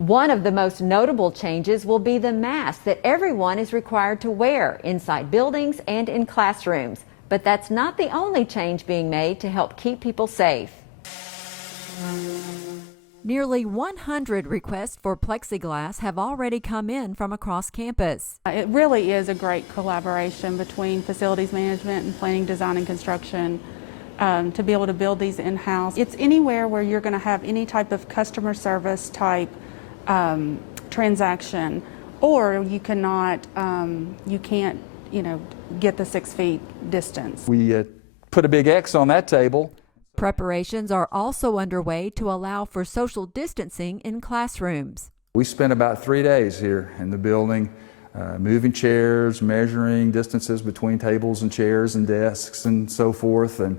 One of the most notable changes will be the mask that everyone is required to wear inside buildings and in classrooms. But that's not the only change being made to help keep people safe. Nearly 100 requests for plexiglass have already come in from across campus. It really is a great collaboration between facilities management and planning, design, and construction to be able to build these in-house. It's anywhere where you're going to have any type of customer service type transaction, or you cannot, you can't, get the 6 feet distance. We put a big X on that table. Preparations are also underway to allow for social distancing in classrooms. We spent about 3 days here in the building, moving chairs, measuring distances between tables and chairs and desks and so forth, and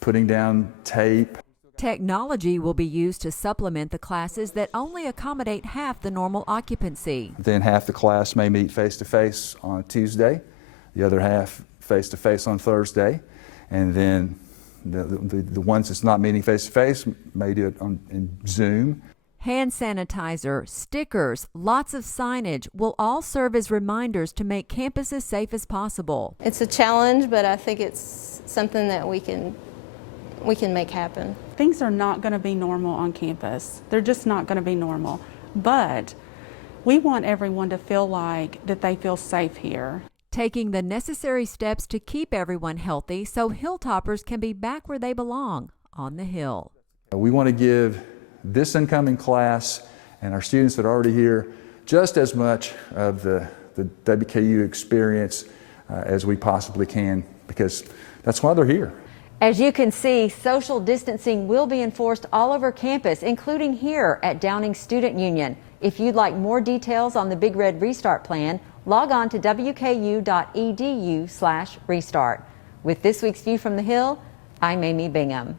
putting down tape. Technology will be used to supplement the classes that only accommodate half the normal occupancy. Then half the class may meet face-to-face on Tuesday, the other half face-to-face on Thursday, and then the ones that's not meeting face-to-face may do it in Zoom. Hand sanitizer, stickers, lots of signage will all serve as reminders to make campus as safe as possible. It's a challenge, but I think it's something that we can make happen. Things are not going to be normal on campus. They're just not going to be normal. But we want everyone to feel like that they feel safe here. Taking the necessary steps to keep everyone healthy so Hilltoppers can be back where they belong, on the Hill. We want to give this incoming class and our students that are already here just as much of the WKU experience as we possibly can, because that's why they're here. As you can see, social distancing will be enforced all over campus, including here at Downing Student Union. If you'd like more details on the Big Red Restart Plan, log on to wku.edu/restart. With this week's View from the Hill, I'm Amy Bingham.